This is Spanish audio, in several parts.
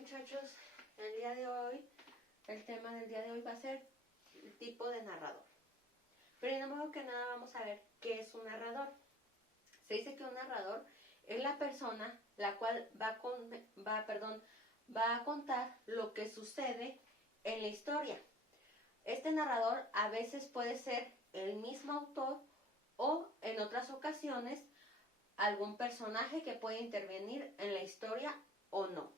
muchachos, el día de hoy, el tema del día de hoy va a ser el tipo de narrador. Primero que nada vamos a ver qué es un narrador. Se dice que un narrador es la persona la cual va a contar lo que sucede en la historia. Este narrador a veces puede ser el mismo autor o en otras ocasiones algún personaje que puede intervenir en la historia o no.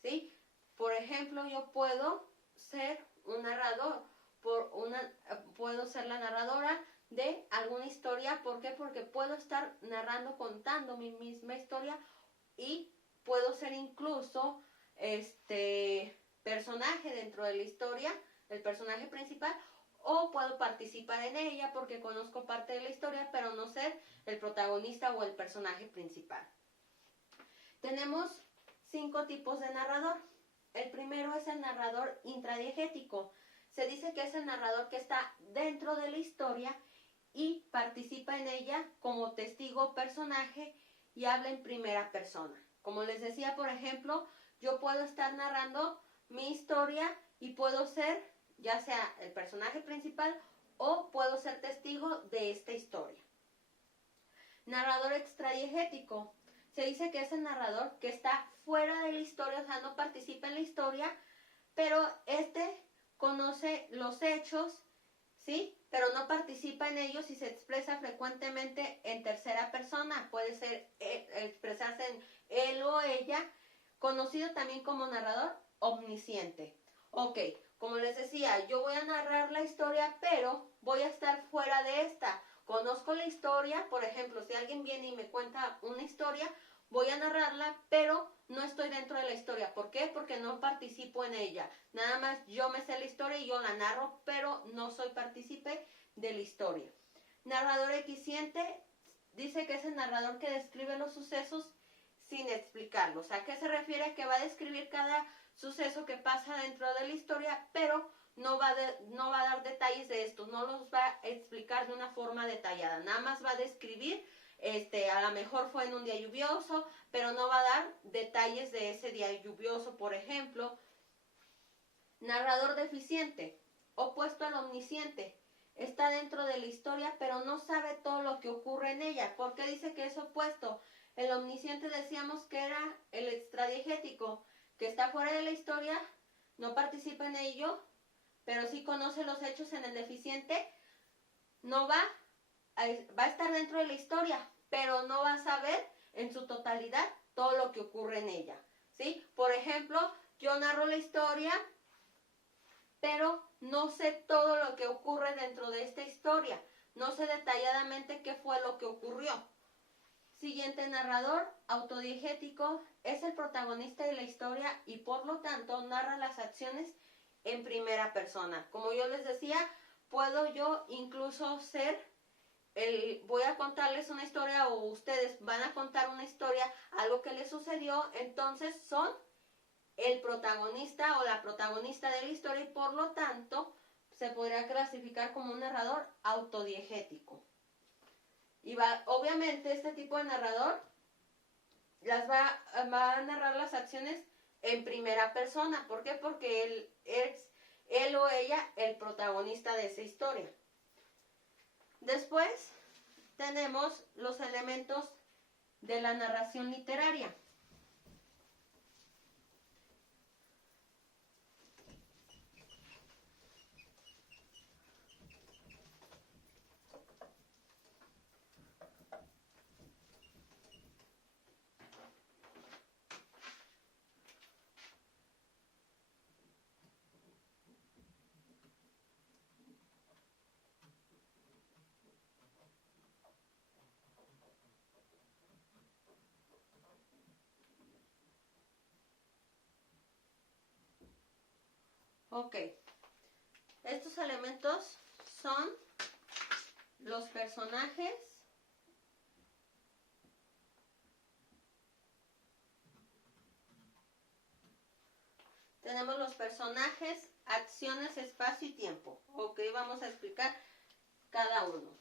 ¿Sí? Por ejemplo, yo puedo ser un narrador, puedo ser la narradora de alguna historia. ¿Por qué? Porque puedo estar contando mi misma historia y puedo ser incluso personaje dentro de la historia, el personaje principal, o puedo participar en ella porque conozco parte de la historia, pero no ser el protagonista o el personaje principal. Tenemos 5 tipos de narrador. El primero es el narrador intradiegético. Se dice que es el narrador que está dentro de la historia y participa en ella como testigo o personaje y habla en primera persona. Como les decía, por ejemplo, yo puedo estar narrando mi historia y puedo ser ya sea el personaje principal o puedo ser testigo de esta historia. Narrador extradiegético. Se dice que es el narrador que está fuera de la historia, o sea, no participa en la historia, pero conoce los hechos, ¿sí? Pero no participa en ellos y se expresa frecuentemente en tercera persona. Puede ser expresarse en él o ella, conocido también como narrador omnisciente. Ok, como les decía, yo voy a narrar la historia, pero voy a estar fuera de esta. Conozco la historia, por ejemplo, si alguien viene y me cuenta una historia, voy a narrarla, pero no estoy dentro de la historia. ¿Por qué? Porque no participo en ella. Nada más yo me sé la historia y yo la narro, pero no soy partícipe de la historia. Narrador equisciente dice que es el narrador que describe los sucesos sin explicarlos. ¿A qué se refiere? Que va a describir cada suceso que pasa dentro de la historia, pero no va a dar detalles de esto, no los va a explicar de una forma detallada, nada más va a describir, a lo mejor fue en un día lluvioso, pero no va a dar detalles de ese día lluvioso, por ejemplo. Narrador deficiente, opuesto al omnisciente, está dentro de la historia, pero no sabe todo lo que ocurre en ella. ¿Por qué dice que es opuesto? El omnisciente decíamos que era el extradiegético, que está fuera de la historia, no participa en ello, pero sí conoce los hechos. En el deficiente no va a estar dentro de la historia, pero no va a saber en su totalidad todo lo que ocurre en ella, ¿sí? Por ejemplo, yo narro la historia, pero no sé todo lo que ocurre dentro de esta historia, no sé detalladamente qué fue lo que ocurrió. Siguiente narrador, autodiegético, es el protagonista de la historia y por lo tanto narra las acciones en primera persona. Como yo les decía, puedo yo incluso ser voy a contarles una historia o ustedes van a contar una historia, algo que les sucedió, entonces son el protagonista o la protagonista de la historia y por lo tanto se podría clasificar como un narrador autodiegético. Y obviamente este tipo de narrador va a narrar las acciones en primera persona. ¿Por qué? Porque él es él o ella el protagonista de esa historia. Después tenemos los elementos de la narración literaria. Ok, estos elementos son los personajes, tenemos los personajes, acciones, espacio y tiempo. Ok, vamos a explicar cada uno.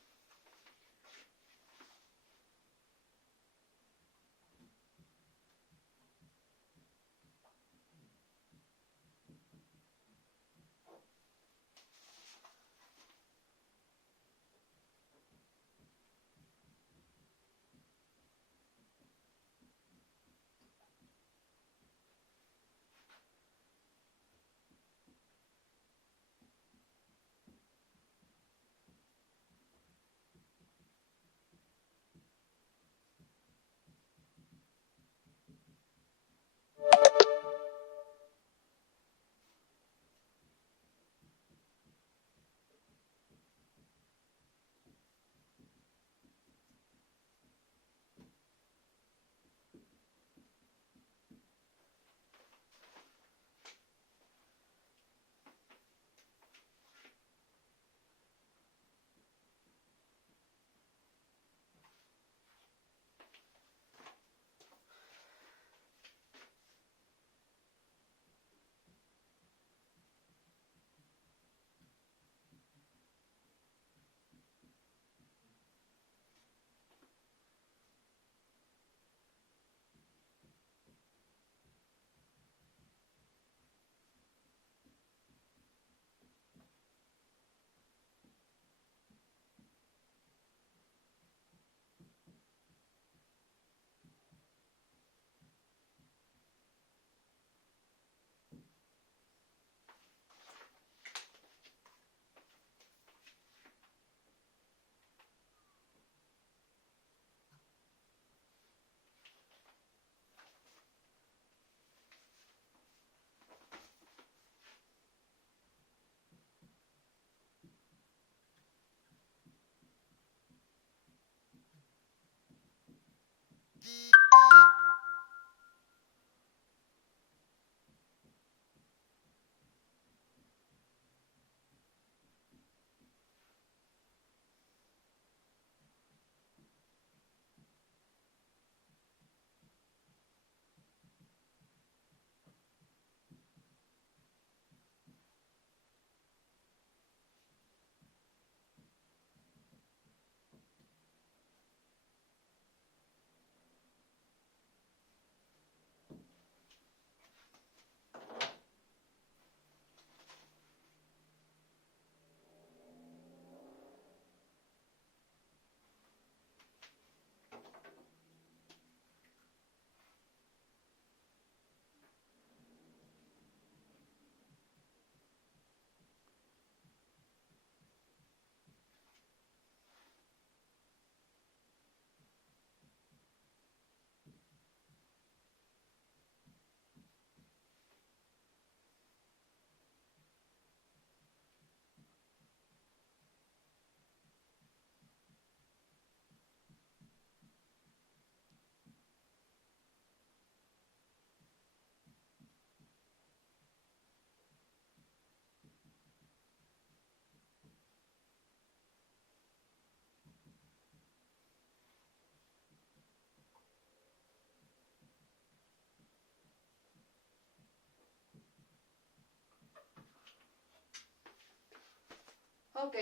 Ok,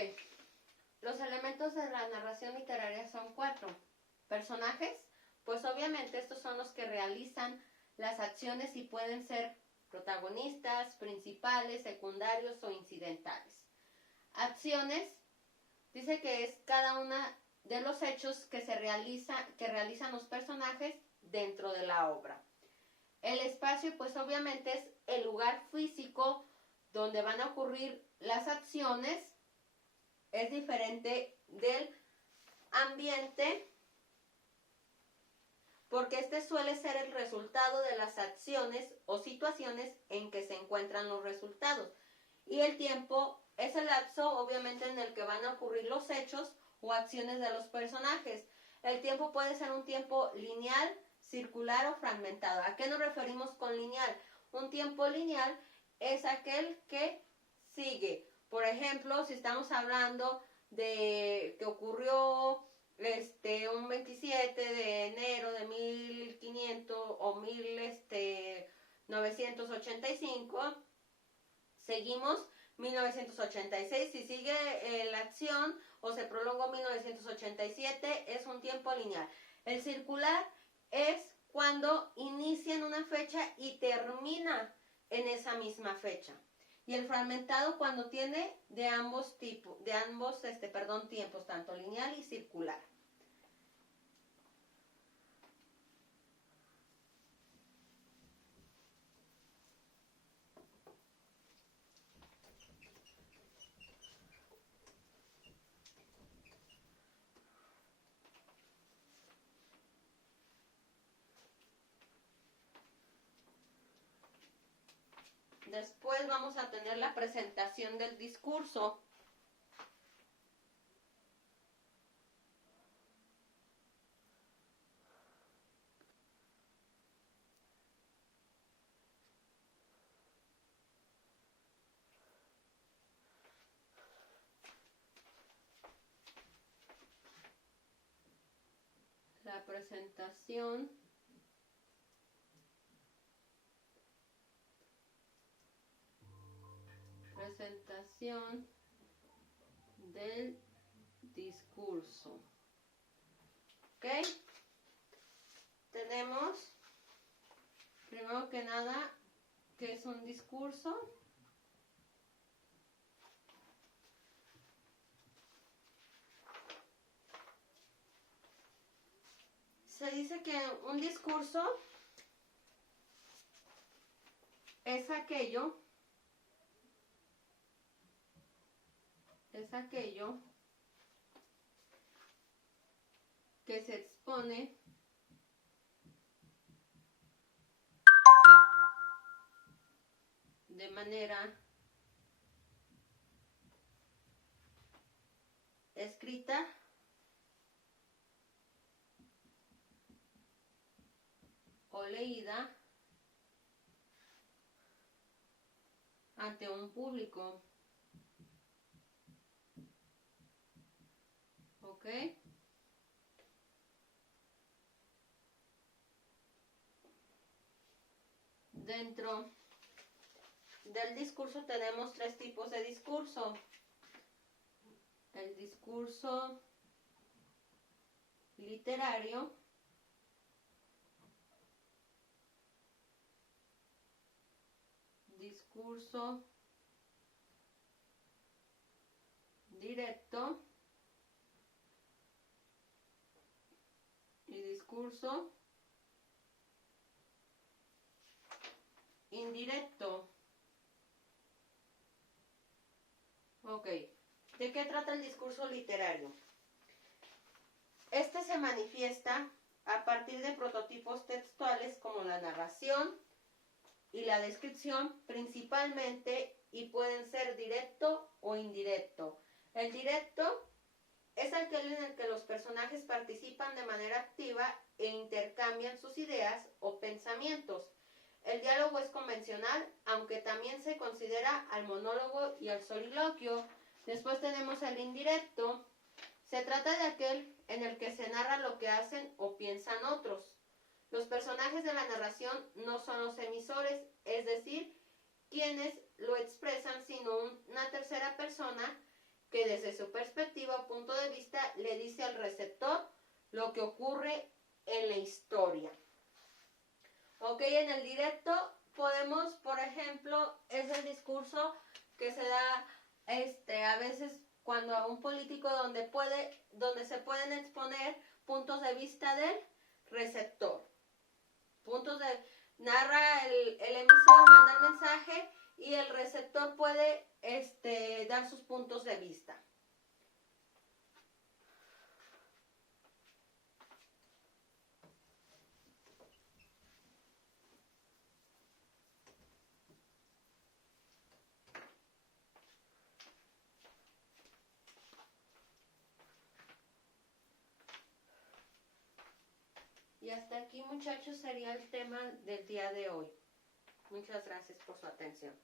los elementos de la narración literaria son 4. Personajes, pues obviamente estos son los que realizan las acciones y pueden ser protagonistas, principales, secundarios o incidentales. Acciones, dice que es cada una de los hechos que realizan los personajes dentro de la obra. El espacio, pues obviamente es el lugar físico donde van a ocurrir las acciones. Es diferente del ambiente, porque este suele ser el resultado de las acciones o situaciones en que se encuentran los resultados. Y el tiempo es el lapso, obviamente, en el que van a ocurrir los hechos o acciones de los personajes. El tiempo puede ser un tiempo lineal, circular o fragmentado. ¿A qué nos referimos con lineal? Un tiempo lineal es aquel que sigue. Por ejemplo, si estamos hablando de que ocurrió un 27 de enero de 1500 o 1985, seguimos 1986, si sigue la acción o se prolongó 1987, es un tiempo lineal. El circular es cuando inicia en una fecha y termina en esa misma fecha. Y el fragmentado cuando tiene de ambos tiempos, tanto lineal y circular. Después vamos a tener la presentación del discurso. La presentación del discurso. ¿Ok? Tenemos, primero que nada, ¿qué es un discurso? Se dice que un discurso es aquello que se expone de manera escrita o leída ante un público. ¿Ok? Dentro del discurso tenemos 3 tipos de discurso. El discurso literario, discurso directo y discurso indirecto. Ok, ¿de qué trata el discurso literario? Este se manifiesta a partir de prototipos textuales como la narración y la descripción principalmente, y pueden ser directo o indirecto. El directo es aquel en el que los personajes participan de manera activa e intercambian sus ideas o pensamientos. El diálogo es convencional, aunque también se considera al monólogo y al soliloquio. Después tenemos el indirecto. Se trata de aquel en el que se narra lo que hacen o piensan otros. Los personajes de la narración no son los emisores, es decir, quienes lo expresan, sino una tercera persona que desde su perspectiva o punto de vista le dice al receptor lo que ocurre en la historia. Ok, en el directo podemos, por ejemplo, es el discurso que se da a veces cuando a un político donde se pueden exponer puntos de vista del receptor. Narra el emisor, manda el mensaje y el receptor puede dar sus puntos de vista. Y hasta aquí, muchachos, sería el tema del día de hoy. Muchas gracias por su atención.